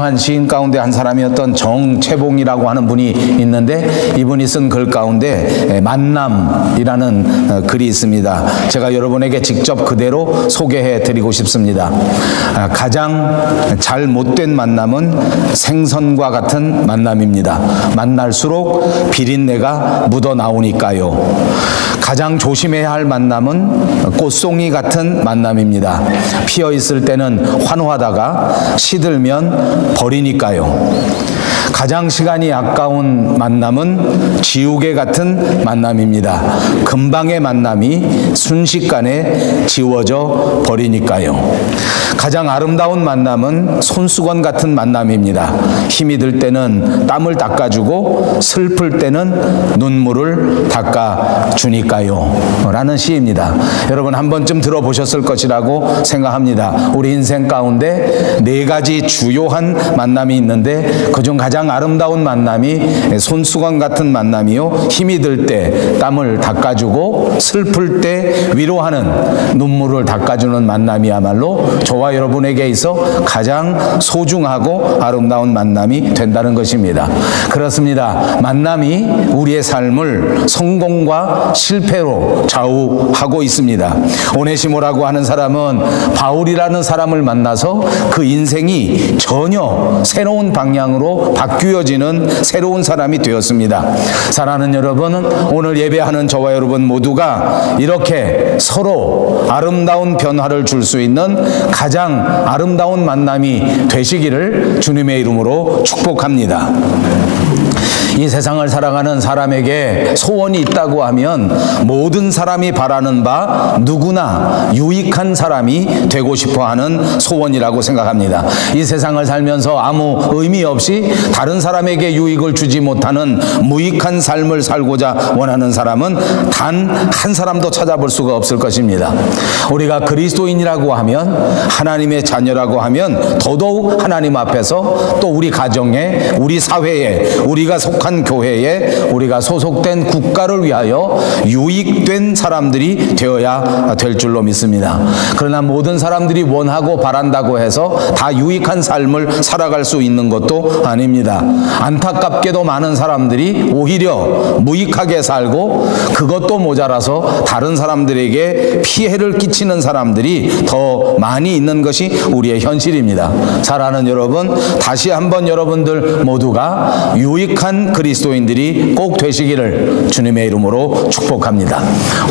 한 시인 가운데 한 사람이었던 정채봉이라고 하는 분이 있는데, 이분이 쓴 글 가운데 만남이라는 글이 있습니다. 제가 여러분에게 직접 그대로 소개해 드리고 싶습니다. 가장 잘 못된 만남은 생선과 같은 만남입니다. 만날수록 비린내가 묻어 나오니까요. 가장 조심해야 할 만남은 꽃송이 같은 만남입니다. 피어 있을 때는 환호하다가 시들면 버리니까요. 가장 시간이 아까운 만남은 지우개 같은 만남입니다. 금방의 만남이 순식간에 지워져 버리니까요. 가장 아름다운 만남은 손수건 같은 만남입니다. 힘이 들 때는 땀을 닦아주고 슬플 때는 눈물을 닦아주니까요. 라는 시입니다. 여러분 한 번쯤 들어보셨을 것이라고 생각합니다. 우리 인생 가운데 네 가지 주요한 만남이 있는데, 그중 가장 아름다운 만남이 손수건 같은 만남이요, 힘이 들 때 땀을 닦아주고 슬플 때 위로하는 눈물을 닦아주는 만남이야말로 저와 여러분에게 있어 가장 소중하고 아름다운 만남이 된다는 것입니다. 그렇습니다. 만남이 우리의 삶을 성공과 실패로 좌우하고 있습니다. 오네시모라고 하는 사람은 바울이라는 사람을 만나서 그 인생이 전혀 새로운 방향으로 바뀌어지는 새로운 사람이 되었습니다. 사랑하는 여러분, 오늘 예배하는 저와 여러분 모두가 이렇게 서로 아름다운 변화를 줄 수 있는 가장 아름다운 만남이 되시기를 주님의 이름으로 축복합니다. 이 세상을 살아가는 사람에게 소원이 있다고 하면 모든 사람이 바라는 바 누구나 유익한 사람이 되고 싶어하는 소원이라고 생각합니다. 이 세상을 살면서 아무 의미 없이 다른 사람에게 유익을 주지 못하는 무익한 삶을 살고자 원하는 사람은 단 한 사람도 찾아볼 수가 없을 것입니다. 우리가 그리스도인이라고 하면, 하나님의 자녀라고 하면 더더욱 하나님 앞에서, 또 우리 가정에, 우리 사회에, 우리가 속한 교회에, 우리가 소속된 국가를 위하여 유익된 사람들이 되어야 될 줄로 믿습니다. 그러나 모든 사람들이 원하고 바란다고 해서 다 유익한 삶을 살아갈 수 있는 것도 아닙니다. 안타깝게도 많은 사람들이 오히려 무익하게 살고, 그것도 모자라서 다른 사람들에게 피해를 끼치는 사람들이 더 많이 있는 것이 우리의 현실입니다. 사랑하는 여러분, 다시 한번 여러분들 모두가 유익한 그리스도인들이 꼭 되시기를 주님의 이름으로 축복합니다.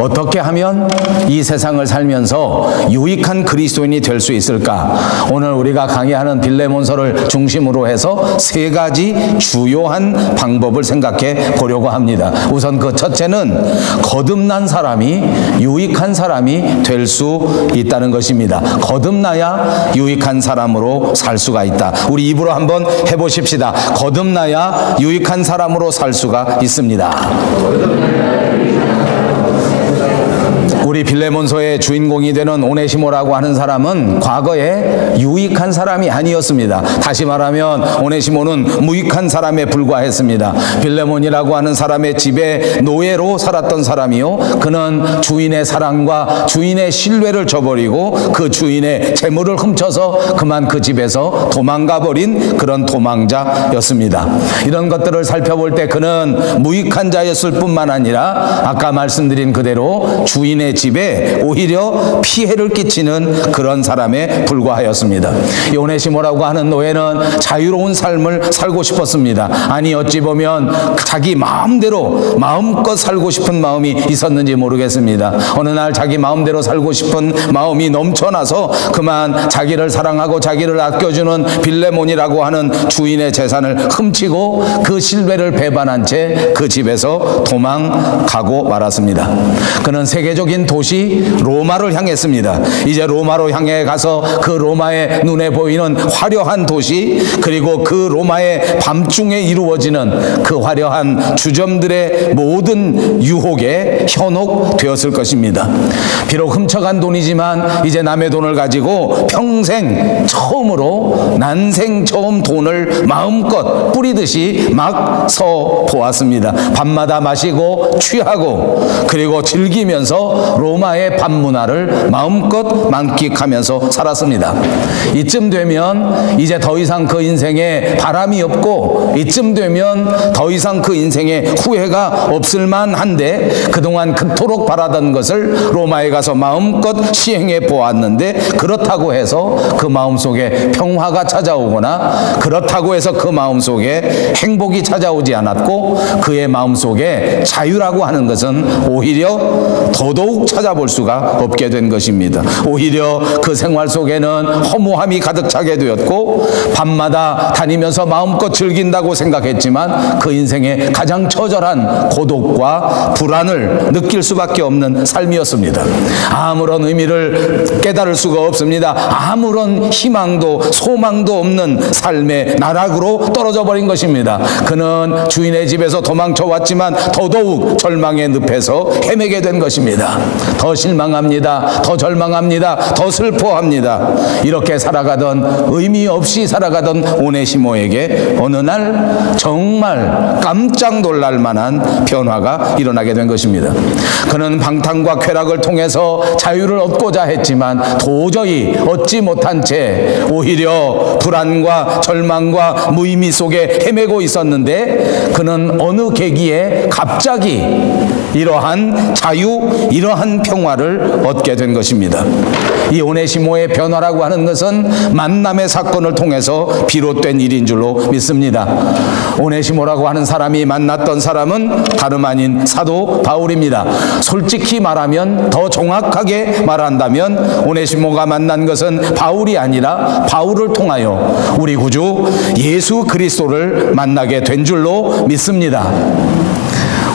어떻게 하면 이 세상을 살면서 유익한 그리스도인이 될 수 있을까? 오늘 우리가 강의하는 빌레몬서를 중심으로 해서 세 가지 주요한 방법을 생각해 보려고 합니다. 우선 그 첫째는 거듭난 사람이 유익한 사람이 될 수 있다는 것입니다. 거듭나야 유익한 사람으로 살 수가 있다. 우리 입으로 한번 해보십시다. 거듭나야 유익한 사람으로 살 수가 있습니다. 우리 빌레몬서의 주인공이 되는 오네시모라고 하는 사람은 과거에 유익한 사람이 아니었습니다. 다시 말하면 오네시모는 무익한 사람에 불과했습니다. 빌레몬이라고 하는 사람의 집에 노예로 살았던 사람이요, 그는 주인의 사랑과 주인의 신뢰를 저버리고 그 주인의 재물을 훔쳐서 그만 그 집에서 도망가 버린 그런 도망자였습니다. 이런 것들을 살펴볼 때 그는 무익한 자였을 뿐만 아니라 아까 말씀드린 그대로 주인의 집에 오히려 피해를 끼치는 그런 사람에 불과하였습니다. 이 오네시모라고 하는 노예는 자유로운 삶을 살고 싶었습니다. 아니 어찌 보면 자기 마음대로 마음껏 살고 싶은 마음이 있었는지 모르겠습니다. 어느 날 자기 마음대로 살고 싶은 마음이 넘쳐나서 그만 자기를 사랑하고 자기를 아껴주는 빌레몬이라고 하는 주인의 재산을 훔치고 그 신뢰를 배반한 채 그 집에서 도망가고 말았습니다. 그는 세계적인 도시 로마를 향했습니다. 이제 로마로 향해 가서 그 로마의 눈에 보이는 화려한 도시, 그리고 그 로마의 밤중에 이루어지는 그 화려한 주점들의 모든 유혹에 현혹되었을 것입니다. 비록 훔쳐간 돈이지만 이제 남의 돈을 가지고 평생 처음으로 난생 처음 돈을 마음껏 뿌리듯이 막 서 보았습니다. 밤마다 마시고 취하고 그리고 즐기면서 로마의 밤문화를 마음껏 만끽하면서 살았습니다. 이쯤 되면 이제 더 이상 그 인생에 바람이 없고, 이쯤 되면 더 이상 그 인생에 후회가 없을 만한데, 그동안 그토록 바라던 것을 로마에 가서 마음껏 시행해 보았는데, 그렇다고 해서 그 마음속에 평화가 찾아오거나 그렇다고 해서 그 마음속에 행복이 찾아오지 않았고, 그의 마음속에 자유라고 하는 것은 오히려 더더욱 찾아볼 수가 없게 된 것입니다. 오히려 그 생활 속에는 허무함이 가득 차게 되었고, 밤마다 다니면서 마음껏 즐긴다고 생각했지만 그 인생의 가장 처절한 고독과 불안을 느낄 수밖에 없는 삶이었습니다. 아무런 의미를 깨달을 수가 없습니다. 아무런 희망도 소망도 없는 삶의 나락으로 떨어져 버린 것입니다. 그는 주인의 집에서 도망쳐 왔지만 더더욱 절망의 늪에서 헤매게 된 것입니다. 더 실망합니다. 더 절망합니다. 더 슬퍼합니다. 이렇게 살아가던, 의미 없이 살아가던 오네시모에게 어느 날 정말 깜짝 놀랄 만한 변화가 일어나게 된 것입니다. 그는 방탕과 쾌락을 통해서 자유를 얻고자 했지만 도저히 얻지 못한 채 오히려 불안과 절망과 무의미 속에 헤매고 있었는데, 그는 어느 계기에 갑자기 이러한 자유, 이러한 평화를 얻게 된 것입니다. 이 오네시모의 변화라고 하는 것은 만남의 사건을 통해서 비롯된 일인 줄로 믿습니다. 오네시모라고 하는 사람이 만났던 사람은 다름 아닌 사도 바울입니다. 솔직히 말하면, 더 정확하게 말한다면 오네시모가 만난 것은 바울이 아니라 바울을 통하여 우리 구주 예수 그리스도를 만나게 된 줄로 믿습니다.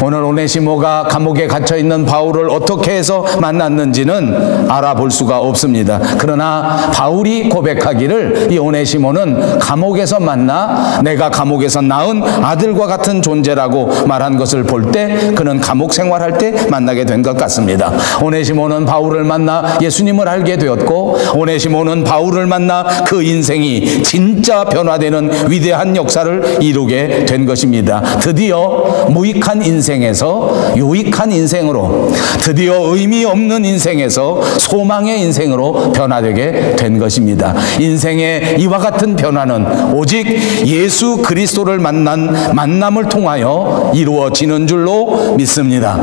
오늘 오네시모가 감옥에 갇혀있는 바울을 어떻게 해서 만났는지는 알아볼 수가 없습니다. 그러나 바울이 고백하기를 이 오네시모는 감옥에서 만나 내가 감옥에서 낳은 아들과 같은 존재라고 말한 것을 볼 때 그는 감옥 생활할 때 만나게 된 것 같습니다. 오네시모는 바울을 만나 예수님을 알게 되었고, 오네시모는 바울을 만나 그 인생이 진짜 변화되는 위대한 역사를 이루게 된 것입니다. 드디어 무익한 인생에서 유익한 인생으로, 드디어 의미 없는 인생에서 소망의 인생으로 변화되게 된 것입니다. 인생의 이와 같은 변화는 오직 예수 그리스도를 만난 만남을 통하여 이루어지는 줄로 믿습니다.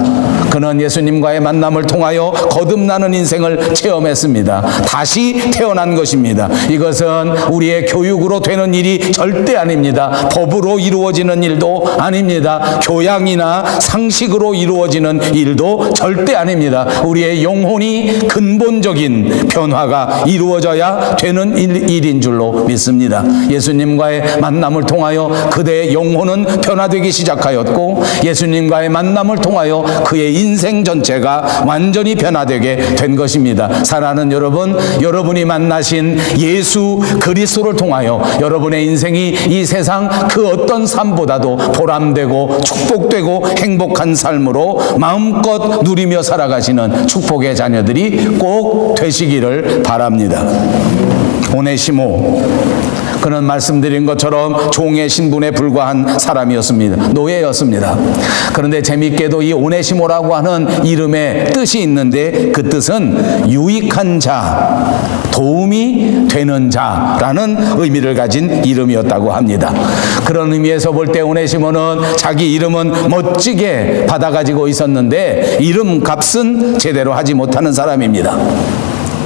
그는 예수님과의 만남을 통하여 거듭나는 인생을 체험했습니다. 다시 태어난 것입니다. 이것은 우리의 교육으로 되는 일이 절대 아닙니다. 법으로 이루어지는 일도 아닙니다. 교양이나 상식으로 이루어지는 일도 절대 아닙니다. 우리의 영혼이 근본적인 변화가 이루어져야 되는 일인 줄로 믿습니다. 예수님과의 만남을 통하여 그대의 영혼은 변화되기 시작하였고, 예수님과의 만남을 통하여 그의 인생 전체가 완전히 변화되게 된 것입니다. 사랑하는 여러분, 여러분이 만나신 예수 그리스도를 통하여 여러분의 인생이 이 세상 그 어떤 삶보다도 보람되고 축복되고 행복한 삶으로 마음껏 누리며 살아가시는 축복의 자녀들이 꼭 되시기를 바랍니다. 오네시모, 그는 말씀드린 것처럼 종의 신분에 불과한 사람이었습니다. 노예였습니다. 그런데 재미있게도 이 오네시모라고 하는 이름의 뜻이 있는데, 그 뜻은 유익한 자, 도움이 되는 자라는 의미를 가진 이름이었다고 합니다. 그런 의미에서 볼 때 오네시모는 자기 이름은 멋지게 받아가지고 있었는데 이름 값은 제대로 하지 못하는 사람입니다.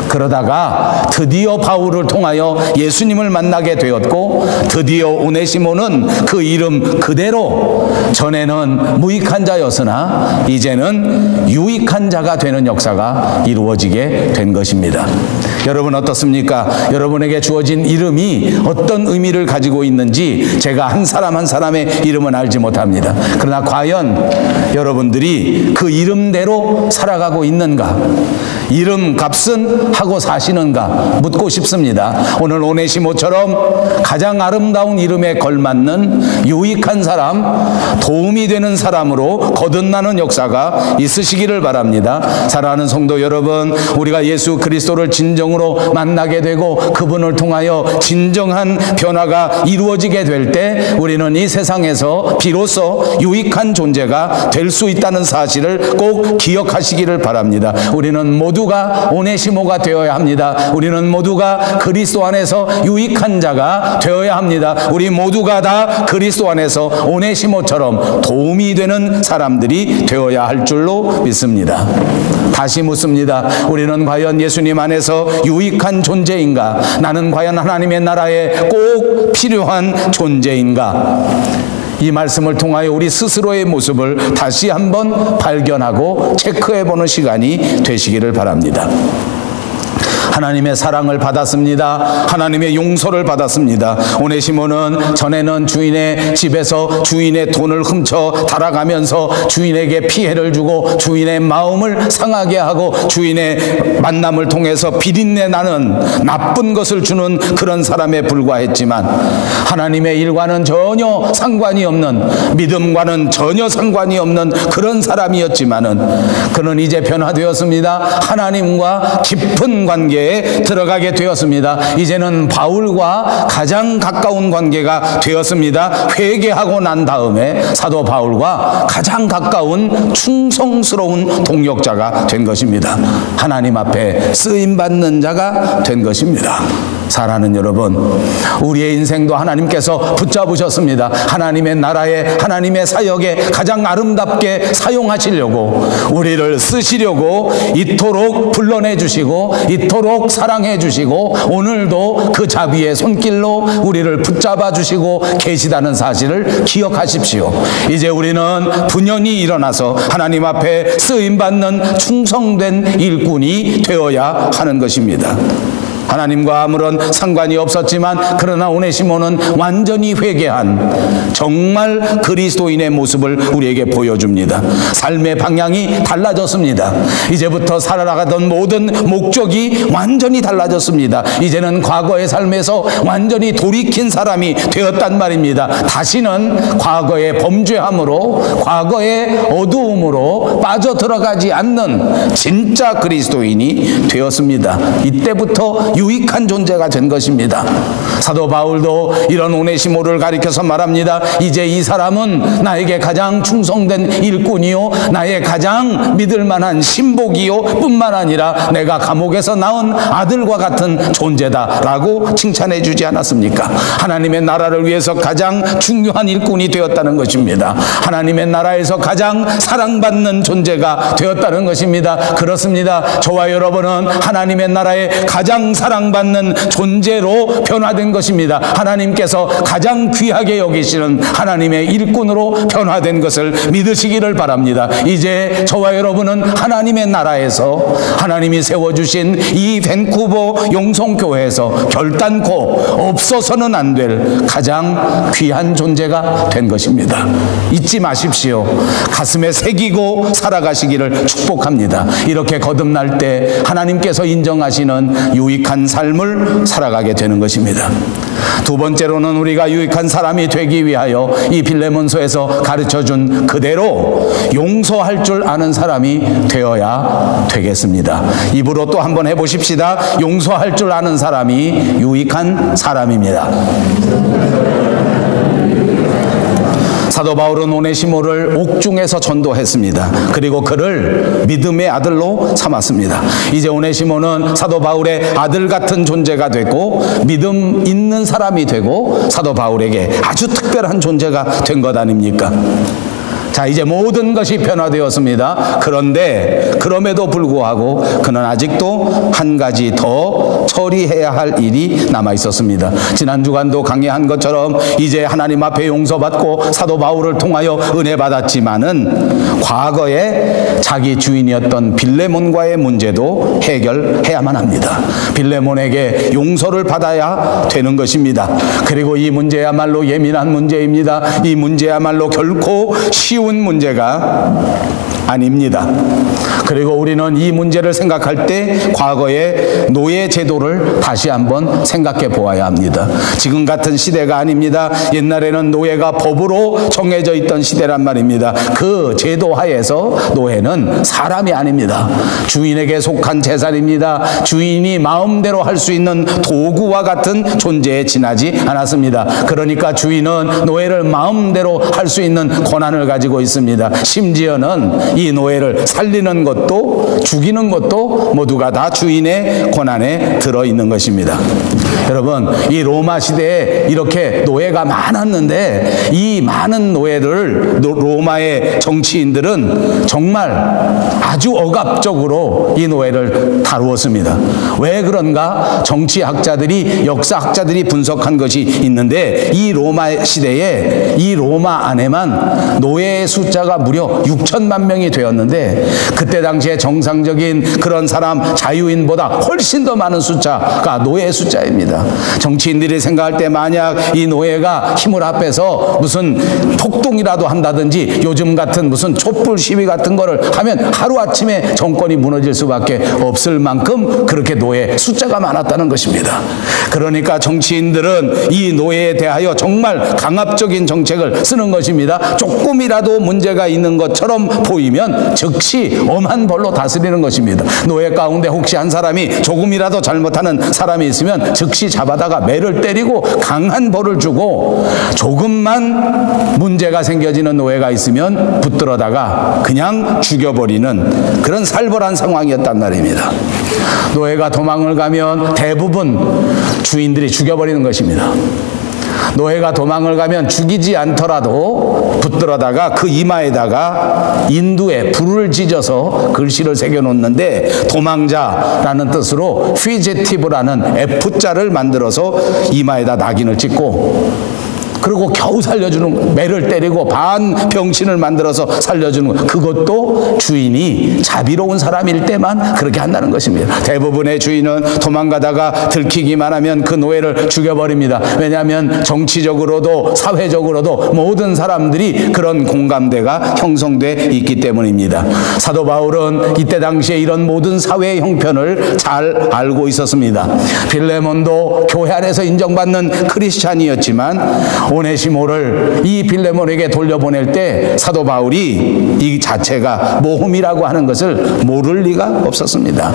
그러다가 드디어 바울을 통하여 예수님을 만나게 되었고, 드디어 오네시모는 그 이름 그대로 전에는 무익한 자였으나 이제는 유익한 자가 되는 역사가 이루어지게 된 것입니다. 여러분 어떻습니까? 여러분에게 주어진 이름이 어떤 의미를 가지고 있는지 제가 한 사람 한 사람의 이름은 알지 못합니다. 그러나 과연 여러분들이 그 이름대로 살아가고 있는가? 이름 값은 하고 사시는가 묻고 싶습니다. 오늘 오네시모처럼 가장 아름다운 이름에 걸맞는 유익한 사람, 도움이 되는 사람으로 거듭나는 역사가 있으시기를 바랍니다. 사랑하는 성도 여러분, 우리가 예수 그리스도를 진정으로 영성으로 만나게 되고 그분을 통하여 진정한 변화가 이루어지게 될 때 우리는 이 세상에서 비로소 유익한 존재가 될 수 있다는 사실을 꼭 기억하시기를 바랍니다. 우리는 모두가 오네시모가 되어야 합니다. 우리는 모두가 그리스도 안에서 유익한 자가 되어야 합니다. 우리 모두가 다 그리스도 안에서 오네시모처럼 도움이 되는 사람들이 되어야 할 줄로 믿습니다. 다시 묻습니다. 우리는 과연 예수님 안에서 유익한 존재인가? 나는 과연 하나님의 나라에 꼭 필요한 존재인가? 이 말씀을 통하여 우리 스스로의 모습을 다시 한번 발견하고 체크해보는 시간이 되시기를 바랍니다. 하나님의 사랑을 받았습니다. 하나님의 용서를 받았습니다. 오네시모는 전에는 주인의 집에서 주인의 돈을 훔쳐 달아가면서 주인에게 피해를 주고 주인의 마음을 상하게 하고 주인의 만남을 통해서 비린내 나는 나쁜 것을 주는 그런 사람에 불과했지만 하나님의 일과는 전혀 상관이 없는, 믿음과는 전혀 상관이 없는 그런 사람이었지만은 그는 이제 변화되었습니다. 하나님과 깊은 관계에 들어가게 되었습니다. 이제는 바울과 가장 가까운 관계가 되었습니다. 회개하고 난 다음에 사도 바울과 가장 가까운 충성스러운 동역자가 된 것입니다. 하나님 앞에 쓰임받는 자가 된 것입니다. 사랑하는 여러분, 우리의 인생도 하나님께서 붙잡으셨습니다. 하나님의 나라에, 하나님의 사역에 가장 아름답게 사용하시려고, 우리를 쓰시려고 이토록 불러내 주시고 이토록 사랑해 주시고 오늘도 그 자비의 손길로 우리를 붙잡아 주시고 계시다는 사실을 기억하십시오. 이제 우리는 분연히 일어나서 하나님 앞에 쓰임받는 충성된 일꾼이 되어야 하는 것입니다. 하나님과 아무런 상관이 없었지만 그러나 오네시모는 완전히 회개한 정말 그리스도인의 모습을 우리에게 보여줍니다. 삶의 방향이 달라졌습니다. 이제부터 살아가던 모든 목적이 완전히 달라졌습니다. 이제는 과거의 삶에서 완전히 돌이킨 사람이 되었단 말입니다. 다시는 과거의 범죄함으로, 과거의 어두움으로 빠져들어가지 않는 진짜 그리스도인이 되었습니다. 이때부터 유익한 존재가 된 것입니다. 사도 바울도 이런 오네시모를 가리켜서 말합니다. 이제 이 사람은 나에게 가장 충성된 일꾼이요, 나의 가장 믿을 만한 신복이요 뿐만 아니라 내가 감옥에서 낳은 아들과 같은 존재다 라고 칭찬해 주지 않았습니까? 하나님의 나라를 위해서 가장 중요한 일꾼이 되었다는 것입니다. 하나님의 나라에서 가장 사랑받는 존재가 되었다는 것입니다. 그렇습니다. 저와 여러분은 하나님의 나라에 가장 사랑받는 존재로 변화된 것입니다. 하나님께서 가장 귀하게 여기시는 하나님의 일꾼으로 변화된 것을 믿으시기를 바랍니다. 이제 저와 여러분은 하나님의 나라에서 하나님이 세워주신 이 밴쿠버 용성교회에서 결단코 없어서는 안 될 가장 귀한 존재가 된 것입니다. 잊지 마십시오. 가슴에 새기고 살아가시기를 축복합니다. 이렇게 거듭날 때 하나님께서 인정하시는 유익한 삶을 살아가게 되는 것입니다. 두 번째로는 우리가 유익한 사람이 되기 위하여 이 빌레몬서에서 가르쳐준 그대로 용서할 줄 아는 사람이 되어야 되겠습니다. 입으로 또 한번 해보십시다. 용서할 줄 아는 사람이 유익한 사람입니다. 사도 바울은 오네시모를 옥중에서 전도했습니다. 그리고 그를 믿음의 아들로 삼았습니다. 이제 오네시모는 사도 바울의 아들 같은 존재가 되고 믿음 있는 사람이 되고 사도 바울에게 아주 특별한 존재가 된 것 아닙니까? 자, 이제 모든 것이 변화되었습니다. 그런데 그럼에도 불구하고 그는 아직도 한 가지 더 처리해야 할 일이 남아 있었습니다. 지난 주간도 강의한 것처럼 이제 하나님 앞에 용서받고 사도 바울을 통하여 은혜 받았지만은 과거에 자기 주인이었던 빌레몬과의 문제도 해결해야만 합니다. 빌레몬에게 용서를 받아야 되는 것입니다. 그리고 이 문제야말로 예민한 문제입니다. 이 문제야말로 결코 쉬운 문제가 아닙니다. 그리고 우리는 이 문제를 생각할 때 과거의 노예 제도를 다시 한번 생각해 보아야 합니다. 지금 같은 시대가 아닙니다. 옛날에는 노예가 법으로 정해져 있던 시대란 말입니다. 그 제도 하에서 노예는 사람이 아닙니다. 주인에게 속한 재산입니다. 주인이 마음대로 할 수 있는 도구와 같은 존재에 지나지 않았습니다. 그러니까 주인은 노예를 마음대로 할 수 있는 권한을 가지고 있습니다. 심지어는 이 노예를 살리는 것도 죽이는 것도 모두가 다 주인의 권한에 들어있는 것입니다. 여러분, 이 로마 시대에 이렇게 노예가 많았는데 이 많은 노예를 로마의 정치인들은 정말 아주 억압적으로 이 노예를 다루었습니다. 왜 그런가? 정치학자들이, 역사학자들이 분석한 것이 있는데 이 로마 시대에 이 로마 안에만 노예의 숫자가 무려 6천만 명이 되었는데 그때 당시에 정상적인 그런 사람, 자유인보다 훨씬 더 많은 숫자가 노예의 숫자입니다. 정치인들이 생각할 때 만약 이 노예가 힘을 합해서 무슨 폭동이라도 한다든지 요즘 같은 무슨 촛불 시위 같은 거를 하면 하루아침에 정권이 무너질 수밖에 없을 만큼 그렇게 노예 숫자가 많았다는 것입니다. 그러니까 정치인들은 이 노예에 대하여 정말 강압적인 정책을 쓰는 것입니다. 조금이라도 문제가 있는 것처럼 보이면 즉시 엄한 벌로 다스리는 것입니다. 노예 가운데 혹시 한 사람이 조금이라도 잘못하는 사람이 있으면 즉시 잡아다가 매를 때리고 강한 벌을 주고, 조금만 문제가 생겨지는 노예가 있으면 붙들어다가 그냥 죽여버리는 그런 살벌한 상황이었단 말입니다. 노예가 도망을 가면 대부분 주인들이 죽여버리는 것입니다. 노예가 도망을 가면 죽이지 않더라도 붙들어다가 그 이마에다가 인두에 불을 지져서 글씨를 새겨놓는데, 도망자라는 뜻으로 fugitive-라는 F자를 만들어서 이마에다 낙인을 찍고, 그리고 겨우 살려주는, 매를 때리고 반 병신을 만들어서 살려주는 것, 그것도 주인이 자비로운 사람일 때만 그렇게 한다는 것입니다. 대부분의 주인은 도망가다가 들키기만 하면 그 노예를 죽여버립니다. 왜냐하면 정치적으로도 사회적으로도 모든 사람들이 그런 공감대가 형성돼 있기 때문입니다. 사도 바울은 이때 당시에 이런 모든 사회의 형편을 잘 알고 있었습니다. 빌레몬도 교회 안에서 인정받는 크리스찬이었지만 오네시모를 이 빌레몬에게 돌려보낼 때 사도 바울이 이 자체가 모험이라고 하는 것을 모를 리가 없었습니다.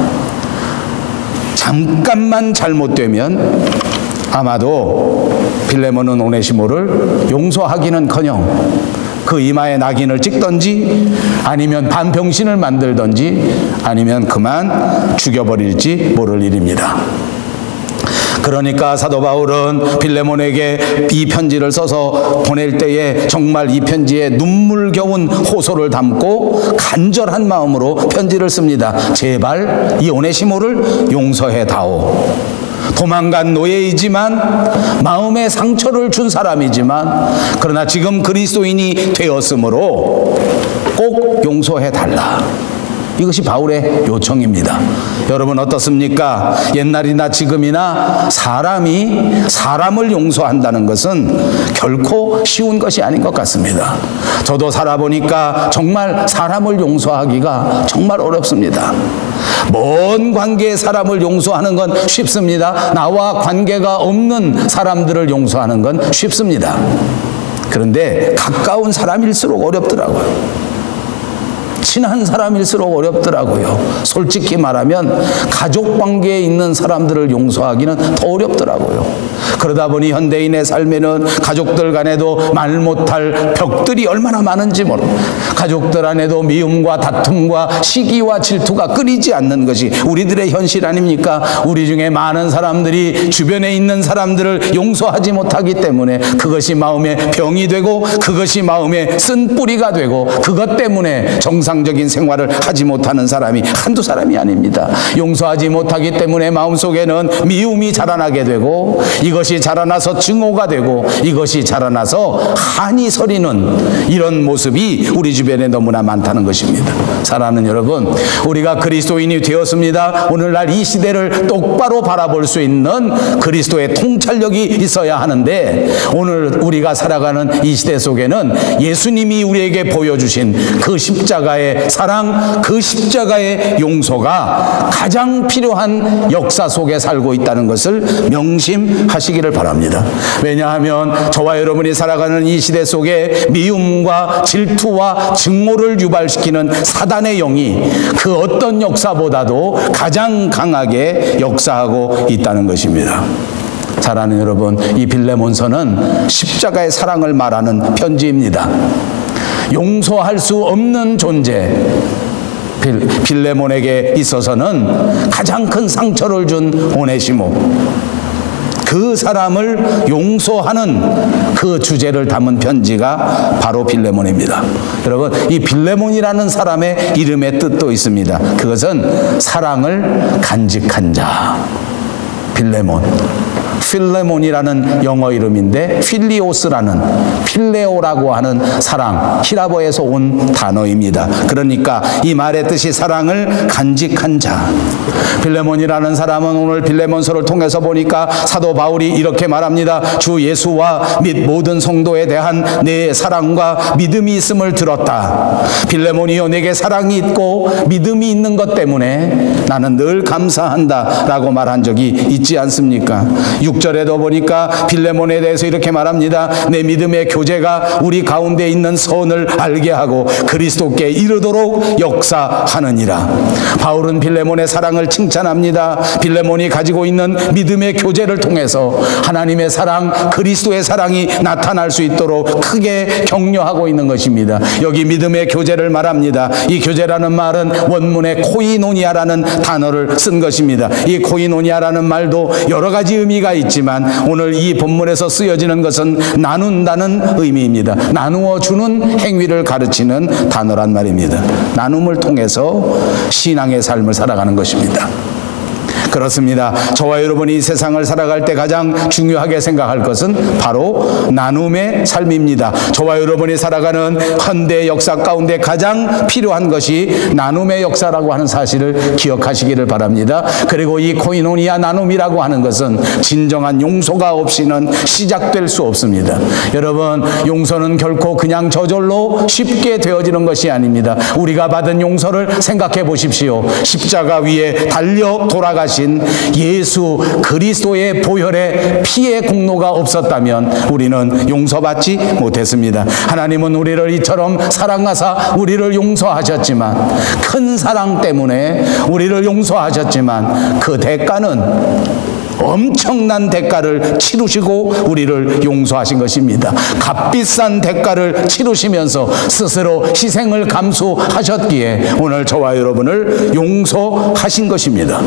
잠깐만 잘못되면 아마도 빌레몬은 오네시모를 용서하기는커녕 그 이마에 낙인을 찍던지 아니면 반병신을 만들던지 아니면 그만 죽여버릴지 모를 일입니다. 그러니까 사도 바울은 빌레몬에게 이 편지를 써서 보낼 때에 정말 이 편지에 눈물겨운 호소를 담고 간절한 마음으로 편지를 씁니다. 제발 이 오네시모를 용서해 다오. 도망간 노예이지만 마음에 상처를 준 사람이지만 그러나 지금 그리스도인이 되었으므로 꼭 용서해 달라. 이것이 바울의 요청입니다. 여러분 어떻습니까? 옛날이나 지금이나 사람이 사람을 용서한다는 것은 결코 쉬운 것이 아닌 것 같습니다. 저도 살아보니까 정말 사람을 용서하기가 정말 어렵습니다. 먼 관계의 사람을 용서하는 건 쉽습니다. 나와 관계가 없는 사람들을 용서하는 건 쉽습니다. 그런데 가까운 사람일수록 어렵더라고요. 친한 사람일수록 어렵더라고요. 솔직히 말하면 가족 관계에 있는 사람들을 용서하기는 더 어렵더라고요. 그러다 보니 현대인의 삶에는 가족들 간에도 말 못할 벽들이 얼마나 많은지 모르고, 가족들 안에도 미움과 다툼과 시기와 질투가 끊이지 않는 것이 우리들의 현실 아닙니까? 우리 중에 많은 사람들이 주변에 있는 사람들을 용서하지 못하기 때문에 그것이 마음에 병이 되고 그것이 마음에 쓴 뿌리가 되고, 그것 때문에 정상적인 생활을 하지 못하는 사람이 한두 사람이 아닙니다. 용서하지 못하기 때문에 마음속에는 미움이 자라나게 되고, 이것이 자라나서 증오가 되고, 이것이 자라나서 한이 서리는 이런 모습이 우리 주변에 너무나 많다는 것입니다. 사랑하는 여러분, 우리가 그리스도인이 되었습니다. 오늘날 이 시대를 똑바로 바라볼 수 있는 그리스도의 통찰력이 있어야 하는데, 오늘 우리가 살아가는 이 시대 속에는 예수님이 우리에게 보여주신 그 십자가의 십자가의 사랑, 그 십자가의 용서가 가장 필요한 역사 속에 살고 있다는 것을 명심하시기를 바랍니다. 왜냐하면 저와 여러분이 살아가는 이 시대 속에 미움과 질투와 증오를 유발시키는 사단의 영이 그 어떤 역사보다도 가장 강하게 역사하고 있다는 것입니다. 사랑하는 여러분, 이 빌레몬서는 십자가의 사랑을 말하는 편지입니다. 용서할 수 없는 존재 빌레몬에게 있어서는 가장 큰 상처를 준 오네시모, 그 사람을 용서하는 그 주제를 담은 편지가 바로 빌레몬입니다. 여러분, 이 빌레몬이라는 사람의 이름의 뜻도 있습니다. 그것은 사랑을 간직한 자. 빌레몬, 필레몬이라는 영어 이름인데 필리오스라는, 필레오라고 하는 사랑, 히라보에서 온 단어입니다. 그러니까 이 말의 뜻이 사랑을 간직한 자. 빌레몬이라는 사람은 오늘 빌레몬서를 통해서 보니까 사도 바울이 이렇게 말합니다. 주 예수와 및 모든 성도에 대한 내 사랑과 믿음이 있음을 들었다. 빌레몬이여, 내게 사랑이 있고 믿음이 있는 것 때문에 나는 늘 감사한다 라고 말한 적이 있지 않습니까? 6절에도 보니까 빌레몬에 대해서 이렇게 말합니다. 내 믿음의 교제가 우리 가운데 있는 선을 알게 하고 그리스도께 이르도록 역사하느니라. 바울은 빌레몬의 사랑을 칭찬합니다. 빌레몬이 가지고 있는 믿음의 교제를 통해서 하나님의 사랑, 그리스도의 사랑이 나타날 수 있도록 크게 격려하고 있는 것입니다. 여기 믿음의 교제를 말합니다. 이 교제라는 말은 원문에 코이노니아라는 단어를 쓴 것입니다. 이 코이노니아라는 말도 여러 가지 의미가 있지만 오늘 이 본문에서 쓰여지는 것은 나눈다는 의미입니다. 나누어 주는 행위를 가르치는 단어란 말입니다. 나눔을 통해서 신앙의 삶을 살아가는 것입니다. 그렇습니다. 저와 여러분이 이 세상을 살아갈 때 가장 중요하게 생각할 것은 바로 나눔의 삶입니다. 저와 여러분이 살아가는 현대 역사 가운데 가장 필요한 것이 나눔의 역사라고 하는 사실을 기억하시기를 바랍니다. 그리고 이 코이노니아 나눔이라고 하는 것은 진정한 용서가 없이는 시작될 수 없습니다. 여러분, 용서는 결코 그냥 저절로 쉽게 되어지는 것이 아닙니다. 우리가 받은 용서를 생각해 보십시오. 십자가 위에 달려 돌아가신 예수 그리스도의 보혈의 피의 공로가 없었다면 우리는 용서받지 못했습니다. 하나님은 우리를 이처럼 사랑하사 우리를 용서하셨지만, 큰 사랑 때문에 우리를 용서하셨지만 그 대가는 엄청난 대가를 치르시고 우리를 용서하신 것입니다. 값비싼 대가를 치르시면서 스스로 희생을 감수하셨기에 오늘 저와 여러분을 용서하신 것입니다.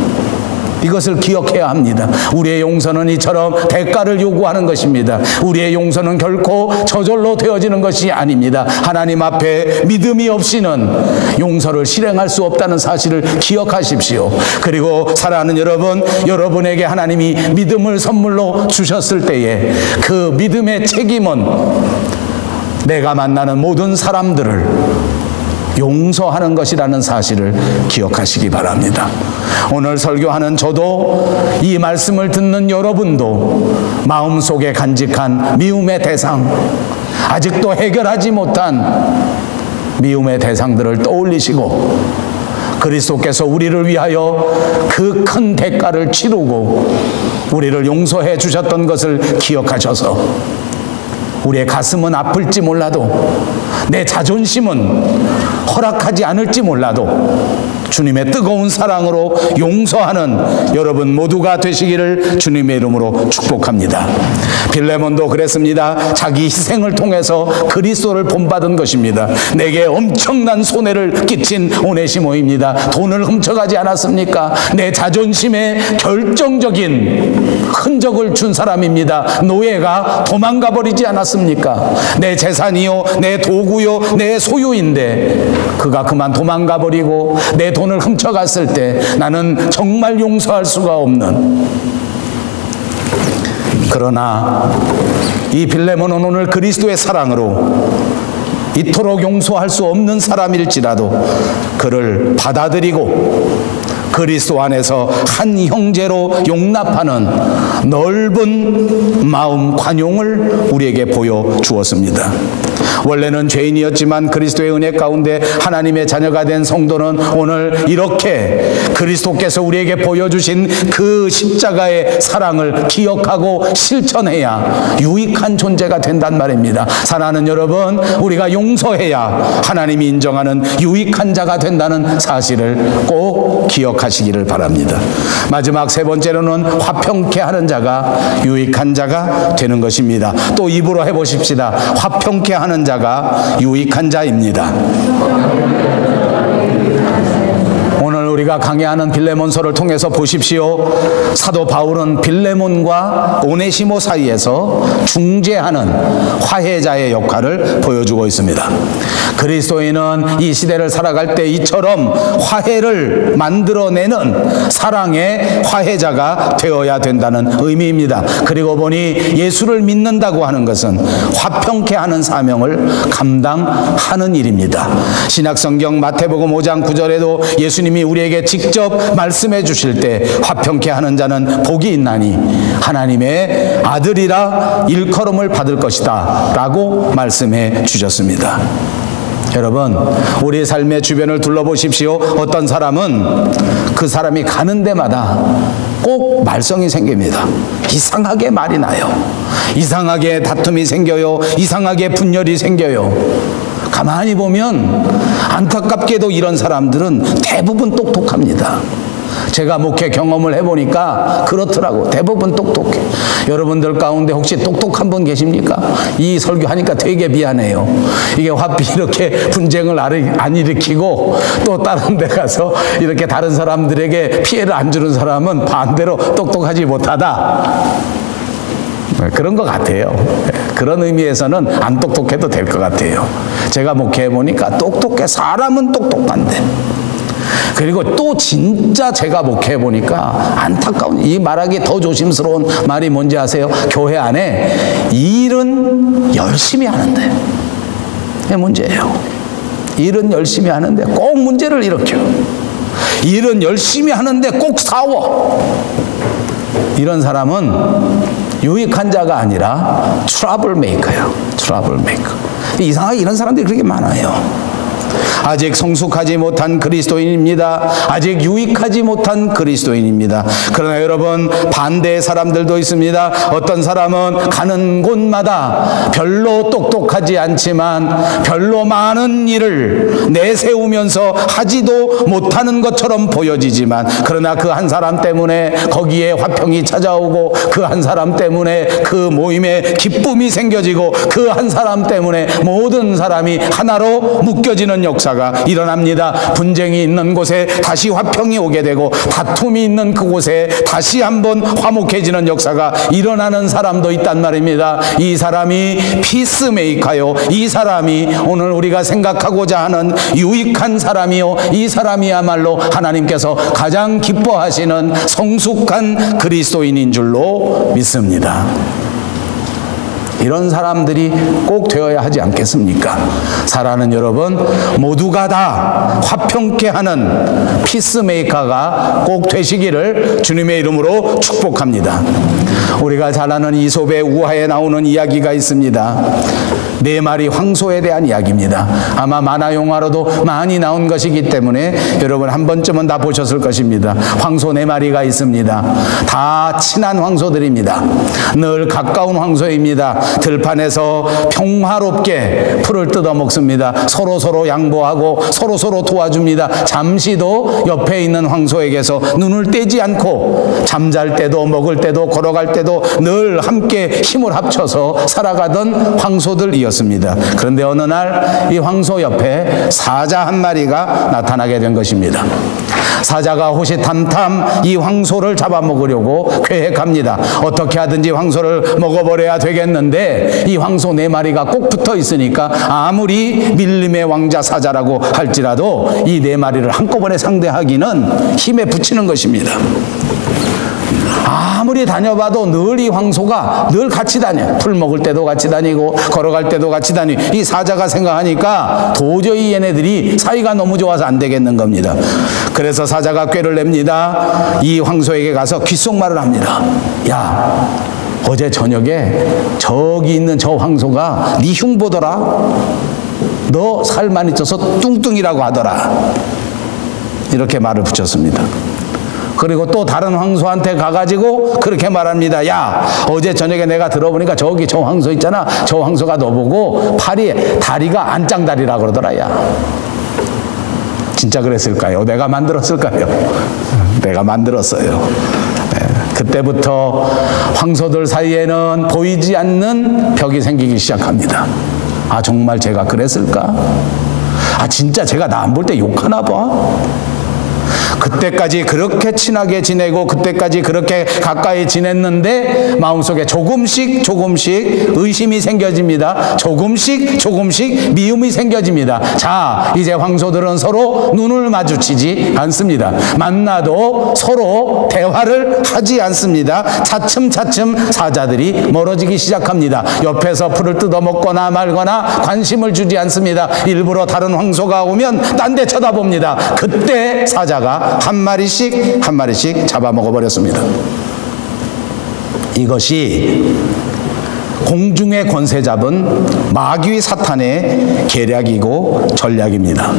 이것을 기억해야 합니다. 우리의 용서는 이처럼 대가를 요구하는 것입니다. 우리의 용서는 결코 저절로 되어지는 것이 아닙니다. 하나님 앞에 믿음이 없이는 용서를 실행할 수 없다는 사실을 기억하십시오. 그리고 사랑하는 여러분, 여러분에게 하나님이 믿음을 선물로 주셨을 때에 그 믿음의 책임은 내가 만나는 모든 사람들을 용서하는 것이라는 사실을 기억하시기 바랍니다. 오늘 설교하는 저도, 이 말씀을 듣는 여러분도 마음속에 간직한 미움의 대상, 아직도 해결하지 못한 미움의 대상들을 떠올리시고 그리스도께서 우리를 위하여 그 큰 대가를 치르고 우리를 용서해 주셨던 것을 기억하셔서 우리의 가슴은 아플지 몰라도, 내 자존심은 허락하지 않을지 몰라도 주님의 뜨거운 사랑으로 용서하는 여러분 모두가 되시기를 주님의 이름으로 축복합니다. 빌레몬도 그랬습니다. 자기 희생을 통해서 그리스도를 본받은 것입니다. 내게 엄청난 손해를 끼친 오네시모입니다. 돈을 훔쳐가지 않았습니까? 내 자존심에 결정적인 흔적을 준 사람입니다. 노예가 도망가 버리지 않았습니까? 내 재산이요, 내 도구요, 내 소유인데 그가 그만 도망가 버리고 내 돈을 훔쳐갔을 때 나는 정말 용서할 수가 없는, 그러나 이 빌레몬은 오늘 그리스도의 사랑으로 이토록 용서할 수 없는 사람일지라도 그를 받아들이고 그리스도 안에서 한 형제로 용납하는 넓은 마음 관용을 우리에게 보여주었습니다. 원래는 죄인이었지만 그리스도의 은혜 가운데 하나님의 자녀가 된 성도는 오늘 이렇게 그리스도께서 우리에게 보여주신 그 십자가의 사랑을 기억하고 실천해야 유익한 존재가 된단 말입니다. 사랑하는 여러분, 우리가 용서해야 하나님이 인정하는 유익한 자가 된다는 사실을 꼭 기억하시기를 바랍니다. 마지막 세 번째로는 화평케 하는 자가 유익한 자가 되는 것입니다. 또 입으로 해보십시다. 화평케 하는 자가 유익한 자입니다. 오늘 우리가 강해하는 빌레몬서를 통해서 보십시오. 사도 바울은 빌레몬과 오네시모 사이에서 중재하는 화해자의 역할을 보여주고 있습니다. 그리스도인은 이 시대를 살아갈 때 이처럼 화해를 만들어내는 사랑의 화해자가 되어야 된다는 의미입니다. 그리고 보니 예수를 믿는다고 하는 것은 화평케 하는 사명을 감당하는 일입니다. 신약성경 마태복음 5장 9절에도 예수님이 우리에게 직접 말씀해 주실 때 화평케 하는 자는 복이 있나니 하나님의 아들이라 일컬음을 받을 것이다 라고 말씀해 주셨습니다. 여러분, 우리 삶의 주변을 둘러보십시오. 어떤 사람은 그 사람이 가는 데마다 꼭 말썽이 생깁니다. 이상하게 말이 나요. 이상하게 다툼이 생겨요. 이상하게 분열이 생겨요. 가만히 보면 안타깝게도 이런 사람들은 대부분 똑똑합니다. 제가 목회 경험을 해보니까 그렇더라고. 대부분 똑똑해. 여러분들 가운데 혹시 똑똑한 분 계십니까? 이 설교하니까 되게 미안해요. 이게 이렇게 분쟁을 안 일으키고 또 다른 데 가서 이렇게 다른 사람들에게 피해를 안 주는 사람은 반대로 똑똑하지 못하다. 그런 것 같아요. 그런 의미에서는 안 똑똑해도 될 것 같아요. 제가 목회해보니까 똑똑해. 사람은 똑똑한데. 그리고 또 진짜 제가 목회해보니까 안타까운, 이 말하기 더 조심스러운 말이 뭔지 아세요? 교회 안에 일은 열심히 하는데, 그게 문제예요. 일은 열심히 하는데 꼭 문제를 일으켜. 일은 열심히 하는데 꼭 싸워. 이런 사람은 유익한 자가 아니라 트러블 메이커예요. 트러블 메이커. 이상하게 이런 사람들이 그렇게 많아요. 아직 성숙하지 못한 그리스도인입니다. 아직 유익하지 못한 그리스도인입니다. 그러나 여러분, 반대의 사람들도 있습니다. 어떤 사람은 가는 곳마다 별로 똑똑하지 않지만 별로 많은 일을 내세우면서 하지도 못하는 것처럼 보여지지만, 그러나 그 한 사람 때문에 거기에 화평이 찾아오고, 그 한 사람 때문에 그 모임에 기쁨이 생겨지고, 그 한 사람 때문에 모든 사람이 하나로 묶여지는 역사가 일어납니다. 분쟁이 있는 곳에 다시 화평이 오게 되고, 다툼이 있는 그곳에 다시 한번 화목해지는 역사가 일어나는 사람도 있단 말입니다. 이 사람이 피스메이커요. 이 사람이 오늘 우리가 생각하고자 하는 유익한 사람이요. 이 사람이야말로 하나님께서 가장 기뻐하시는 성숙한 그리스도인인 줄로 믿습니다. 이런 사람들이 꼭 되어야 하지 않겠습니까? 사랑하는 여러분, 모두가 다 화평케 하는 피스메이커가 꼭 되시기를 주님의 이름으로 축복합니다. 우리가 잘 아는 이솝의 우화에 나오는 이야기가 있습니다. 4마리 황소에 대한 이야기입니다. 아마 만화 영화로도 많이 나온 것이기 때문에 여러분 한 번쯤은 다 보셨을 것입니다. 황소 4마리가 있습니다. 다 친한 황소들입니다. 늘 가까운 황소입니다. 들판에서 평화롭게 풀을 뜯어 먹습니다. 서로서로 양보하고 서로서로 도와줍니다. 잠시도 옆에 있는 황소에게서 눈을 떼지 않고 잠잘 때도 먹을 때도 걸어갈 때도 늘 함께 힘을 합쳐서 살아가던 황소들이었습니다. 그런데 어느 날 이 황소 옆에 사자 한 마리가 나타나게 된 것입니다. 사자가 호시탐탐 이 황소를 잡아먹으려고 계획합니다. 어떻게 하든지 황소를 먹어버려야 되겠는데 이 황소 4마리가 꼭 붙어 있으니까 아무리 밀림의 왕자 사자라고 할지라도 이 4마리를 한꺼번에 상대하기는 힘에 부치는 것입니다. 아무리 다녀봐도 늘 이 황소가 늘 같이 다녀. 풀 먹을 때도 같이 다니고 걸어갈 때도 같이 다니고. 이 사자가 생각하니까 도저히 얘네들이 사이가 너무 좋아서 안 되겠는 겁니다. 그래서 사자가 꾀를 냅니다. 이 황소에게 가서 귓속말을 합니다. 야, 어제 저녁에 저기 있는 저 황소가 네 흉보더라. 너 살만 있어서 뚱뚱이라고 하더라. 이렇게 말을 붙였습니다. 그리고 또 다른 황소한테 가가지고 그렇게 말합니다. 야, 어제 저녁에 내가 들어보니까 저기 저 황소 있잖아. 저 황소가 너보고 다리가 안짱다리라고 그러더라. 야, 진짜 그랬을까요? 내가 만들었을까요? 내가 만들었어요. 그때부터 황소들 사이에는 보이지 않는 벽이 생기기 시작합니다. 아, 정말 제가 그랬을까? 아, 진짜 제가 나 안 볼 때 욕하나 봐? 그때까지 그렇게 친하게 지내고 그때까지 그렇게 가까이 지냈는데 마음속에 조금씩 의심이 생겨집니다. 조금씩 미움이 생겨집니다. 자, 이제 황소들은 서로 눈을 마주치지 않습니다. 만나도 서로 대화를 하지 않습니다. 차츰 사자들이 멀어지기 시작합니다. 옆에서 풀을 뜯어먹거나 말거나 관심을 주지 않습니다. 일부러 다른 황소가 오면 딴 데 쳐다봅니다. 그때 사자가 한 마리씩 잡아먹어 버렸습니다. 이것이 공중의 권세 잡은 마귀 사탄의 계략이고 전략입니다.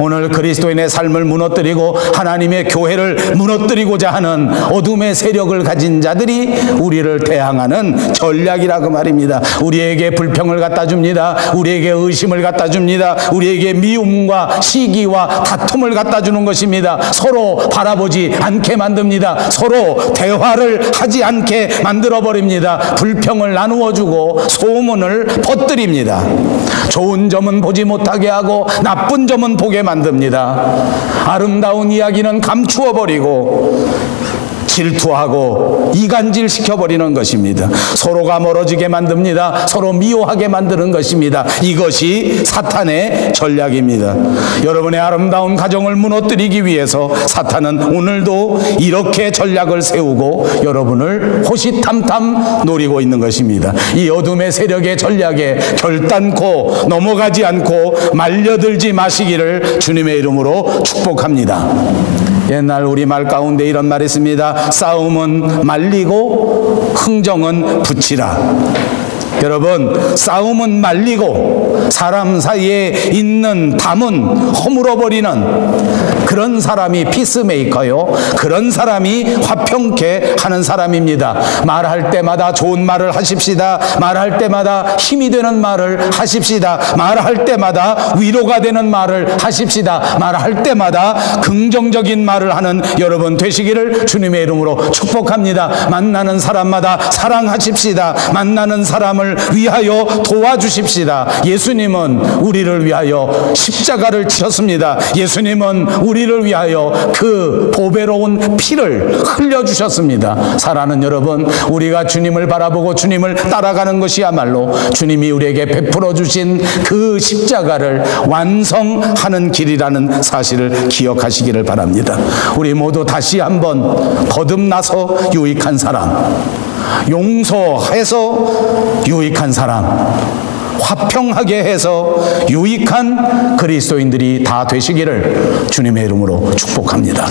오늘 그리스도인의 삶을 무너뜨리고 하나님의 교회를 무너뜨리고자 하는 어둠의 세력을 가진 자들이 우리를 대항하는 전략이라고 말입니다. 우리에게 불평을 갖다 줍니다. 우리에게 의심을 갖다 줍니다. 우리에게 미움과 시기와 다툼을 갖다 주는 것입니다. 서로 바라보지 않게 만듭니다. 서로 대화를 하지 않게 만들어버립니다. 불평을 나누어주고 소문을 퍼뜨립니다. 좋은 점은 보지 못하게 하고 나쁜 점은 보게 만듭니다. 아름다운 이야기는 감추어버리고 질투하고 이간질 시켜버리는 것입니다. 서로가 멀어지게 만듭니다. 서로 미워하게 만드는 것입니다. 이것이 사탄의 전략입니다. 여러분의 아름다운 가정을 무너뜨리기 위해서 사탄은 오늘도 이렇게 전략을 세우고 여러분을 호시탐탐 노리고 있는 것입니다. 이 어둠의 세력의 전략에 결단코 넘어가지 않고 말려들지 마시기를 주님의 이름으로 축복합니다. 옛날 우리말 가운데 이런 말이 있습니다. 싸움은 말리고 흥정은 붙이라. 여러분, 싸움은 말리고 사람 사이에 있는 담은 허물어버리는 그런 사람이 피스메이커요. 그런 사람이 화평케 하는 사람입니다. 말할 때마다 좋은 말을 하십시다. 말할 때마다 힘이 되는 말을 하십시다. 말할 때마다 위로가 되는 말을 하십시다. 말할 때마다 긍정적인 말을 하는 여러분 되시기를 주님의 이름으로 축복합니다. 만나는 사람마다 사랑하십시다. 만나는 사람을 위하여 도와주십시다. 예수님은 우리를 위하여 십자가를 치셨습니다. 예수님은 우리를 위하여 그 보배로운 피를 흘려주셨습니다. 사랑하는 여러분, 우리가 주님을 바라보고 주님을 따라가는 것이야말로 주님이 우리에게 베풀어 주신 그 십자가를 완성하는 길이라는 사실을 기억하시기를 바랍니다. 우리 모두 다시 한번 거듭나서 유익한 사람, 용서해서 유익한 사람, 화평하게 해서 유익한 그리스도인들이 다 되시기를 주님의 이름으로 축복합니다.